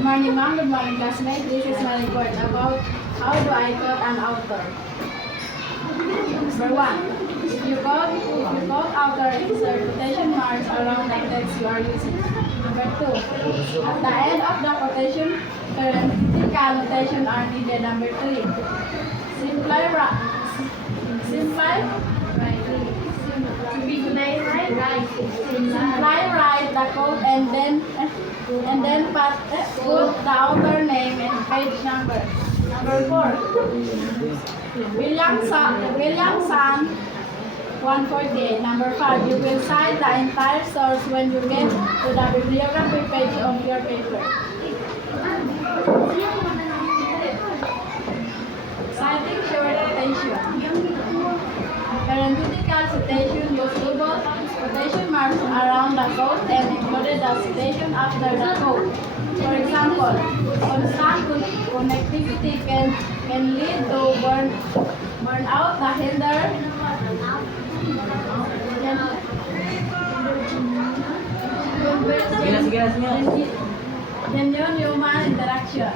Good morning, ma'am. Good morning, classmates. This is my report about how do I code an author. Number one, if you code author, insert quotation marks around the text you are using. Number two, at the end of the quotation, parenthetical notation are needed. Number three, simplify write the code and then put the author name and page number. Number four, William San 148. Number five, you will cite the entire source when you get to the bibliography page of your paper. Citing short quotation. Parenthetical citation use double quotation marks around the quote and included the citation after the quote. For example, constant connectivity can lead to burnout, the hinder genuine human interaction.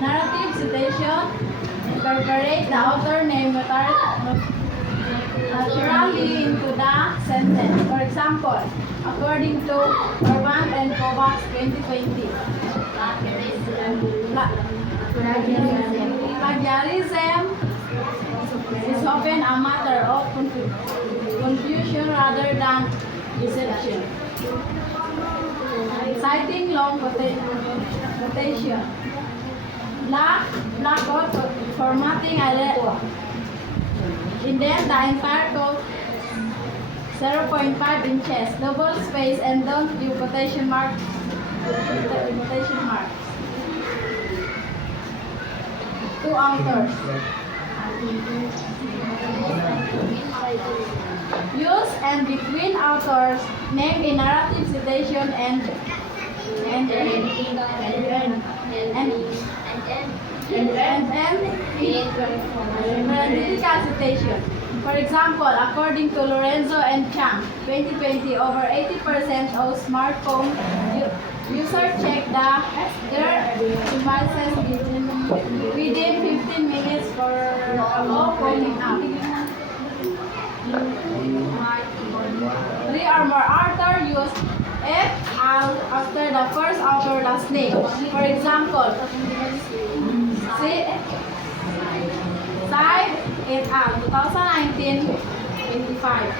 Narrative citation incorporate the author name naturally into the sentence. For example, according to Urban and Kovacs 2020, plagiarism is often a matter of confusion rather than deception. Citing long quotation. Black code formatting indent the entire code 0.5 inches, double space, and don't use quotation marks. Two authors. Use and between authors, name in narrative citation and parenthetical citation. For example, according to Lorenzo and Chang, 2020, over 80% of smartphone users check their devices within 15 minutes for a low phone app. 3 or more authors use F after the first author last name. For example, Sai et al. 2019-25.